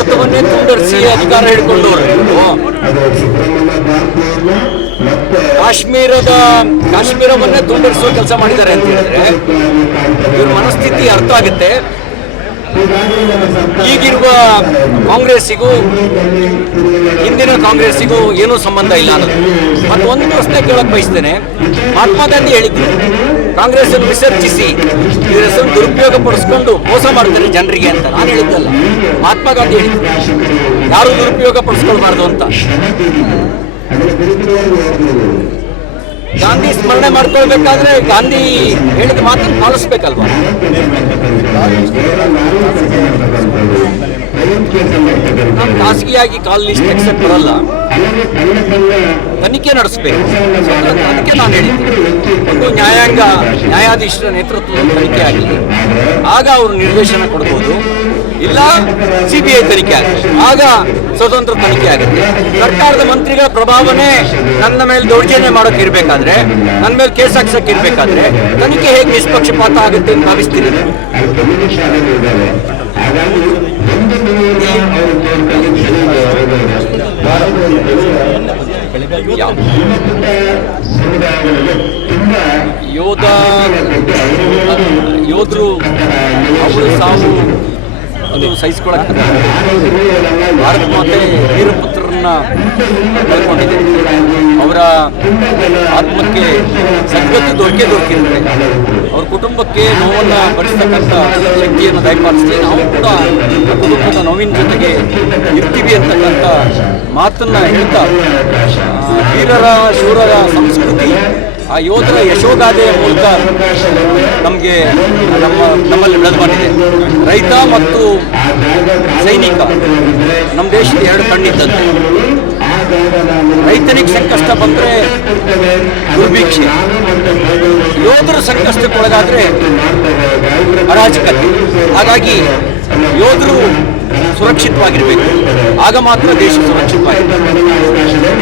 ಭಾರತವನ್ನೇ ತುಂಡರಿಸಿ ಅಧಿಕಾರ ಹಿಡ್ಕೊಂಡವರು. ಕಾಶ್ಮೀರದ, ಕಾಶ್ಮೀರವನ್ನೇ ತುಂಡರಿಸುವ ಕೆಲಸ ಮಾಡಿದ್ದಾರೆ ಅಂತ ಹೇಳಿದ್ರೆ ಇವ್ರ ಮನಸ್ಥಿತಿ ಅರ್ಥ ಆಗುತ್ತೆ. ಈಗಿರುವ ಕಾಂಗ್ರೆಸ್ಸಿಗೂ, ಹಿಂದಿನ ಕಾಂಗ್ರೆಸ್ಸಿಗೂ ಏನೂ ಸಂಬಂಧ ಇಲ್ಲ ಅನ್ನೋದು. ಮತ್ತು ಒಂದು ಪ್ರಶ್ನೆ ಕೇಳಕ್ ಬಯಸ್ತೇನೆ. ಮಹಾತ್ಮ ಗಾಂಧಿ ಹೇಳಿದ್ರು ಕಾಂಗ್ರೆಸ್ ಅನ್ನು ವಿಸರ್ಜಿಸಿ ಇದರ ಹೆಸರು ಪಡಿಸ್ಕೊಂಡು ಮೋಸ ಮಾಡ್ತಾರೆ ಜನರಿಗೆ ಅಂತ ನಾನು ಹೇಳಿದ್ದಲ್ಲ. ಮಹಾತ್ಮ ಗಾಂಧಿ ಹೇಳಿದ್ರು. ಯಾರು ದುರುಪಯೋಗ ಪಡಿಸ್ಕೊಳ್ಬಾರ್ದು ಅಂತ. ಗಾಂಧಿ ಸ್ಮರಣೆ ಮಾಡ್ಕೊಳ್ಬೇಕಾದ್ರೆ ಗಾಂಧಿ ಹೇಳಿದ ಮಾತನ್ನು ಪಾಲಿಸ್ಬೇಕಲ್ವಾ? ನಾನು ಖಾಸಗಿಯಾಗಿ ಕಾಲ್ ಲಿಸ್ಟ್ ಎಕ್ಸೆಪ್ಟ್ ಬರಲ್ಲ ತನಿಖೆ ನಡೆಸಬೇಕು. ಅದಕ್ಕೆ ನಾನು ಹೇಳಿದ್ದೆ. ಒಂದು ನ್ಯಾಯಾಂಗ ನ್ಯಾಯಾಧೀಶರ ನೇತೃತ್ವದ ತನಿಖೆ ಆಗಲಿ ಆಗ ಅವರು ನಿರ್ದೇಶನ ಕೊಡ್ಬೋದು. ಇಲ್ಲ ಸಿ ಬಿ ಐ ತನಿಖೆ ಆಗಲಿ ಆಗ ಸ್ವತಂತ್ರ ತನಿಖೆ ಆಗುತ್ತೆ. ಸರ್ಕಾರದ ಮಂತ್ರಿಗಳ ಪ್ರಭಾವನೆ ನನ್ನ ಮೇಲೆ ದೌರ್ಜನ್ಯ ಮಾಡೋಕೆ ಇರಬೇಕಾದ್ರೆ ನನ್ನ ಮೇಲೆ ಕೇಸ್ ಹಾಕ್ಸಕ್ಕೆ ಇರಬೇಕಾದ್ರೆ ತನಿಖೆ ಹೇಗೆ ನಿಷ್ಪಕ್ಷಪಾತ ಆಗುತ್ತೆ ಅಂತ ಭಾವಿಸ್ತೀನಿ? ಯಾವ ಯೋಧ, ಯೋಧರು, ಅವರು ಸಾವು ಅದು ಸಹಿಸ್ಕೊಳ್ಳೋಕೆ ಭಾರತ ಮಾತೆ ವೀರಪುತ್ರರನ್ನ ಕಳ್ಕೊಂಡಿದೆ ಅವರ ಆತ್ಮಕ್ಕೆ ಸದ್ಗತಿ ದೊರಕೆ ದೊರಕಿರುತ್ತೆ. ಅವ್ರ ಕುಟುಂಬಕ್ಕೆ ನೋವನ್ನು ಭರಿಸ್ತಕ್ಕಂಥ ಶಕ್ತಿಯನ್ನು ದಯಪಾಲಿಸಿ ನಾವು ಕೂಡ ಆ ಕುಟುಂಬದ ನೋವಿನ ಜೊತೆಗೆ ಇರ್ತೀವಿ ಅಂತಕ್ಕಂಥ ಮಾತನ್ನ ಹೇಳ್ತಾ ವೀರರ, ಶೂರರ ಸಂಸ್ಕೃತಿ, ಆ ಯೋಧರ ಯಶೋಗಾದೆಯ ಮೂಲಕ ನಮಗೆ ನಮ್ಮ, ನಮ್ಮಲ್ಲಿ ಬೆಳೆದು ಮಾಡಿದೆ ರೈತ ಮತ್ತು ಸೈನಿಕ ನಮ್ಮ ದೇಶದ ಎರಡು ಕಣ್ಣಿದ್ದಂತೆ ರೈತನಿಗೆ ಸಂಕಷ್ಟ ಬಂದರೆ ದುರ್ಭಿಕ್ಷೆ. ಯೋಧರ ಸಂಕಷ್ಟಕ್ಕೊಳಗಾದರೆ ಅರಾಜಕತೆ. ಹಾಗಾಗಿ ಯೋಧರು ಸುರಕ್ಷಿತವಾಗಿರಬೇಕು. ಆಗ ಮಾತ್ರ ದೇಶ ಸುರಕ್ಷಿತವಾಗಿರುತ್ತೆ